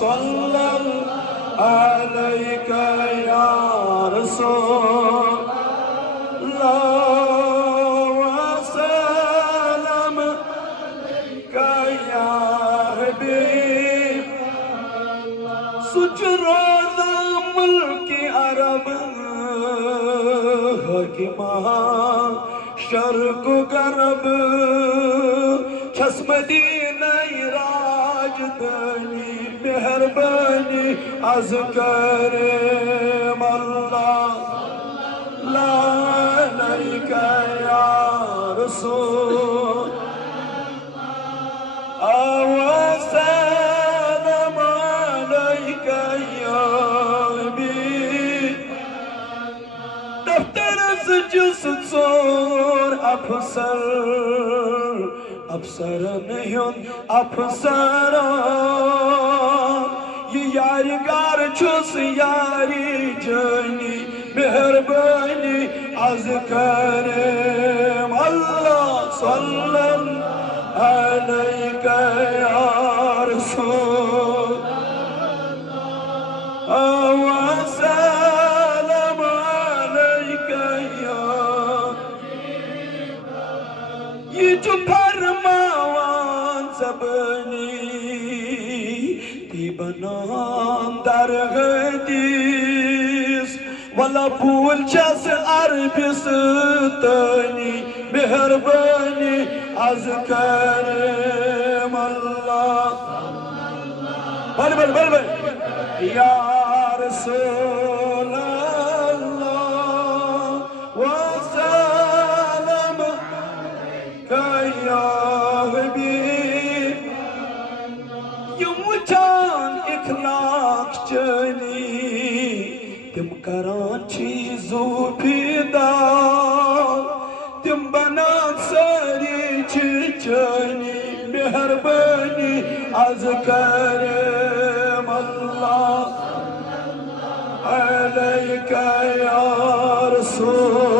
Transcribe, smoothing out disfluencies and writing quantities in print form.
صلى عليك يا رسول الله وسلم عليك يا حبيب سجرا ملك عرب حکماں شرق و غرب چھس مدینہ راجدانی مہربانی از کرم اللہ لا علیک یا رسول وسلم علیک یا حبیب دفتر جس ژور افسرن ہن افسران یہ یارگار چھس یاری جانی مہربانی از کرم اللہ صلی علیک یا رسول وسلم علیک یا یہ جو فرماوان زبانی تی بنام در حدیث والا پول چس عربستانی مہربانی از کرم اللہ بل بل بل بل یا رسول اللہ وسلم یا حبیب یم وچان اخلاق چنی تم کران چیزو پیدا تم بنان ساری چنی مہربانی از کرم اللہ علیک یا رسول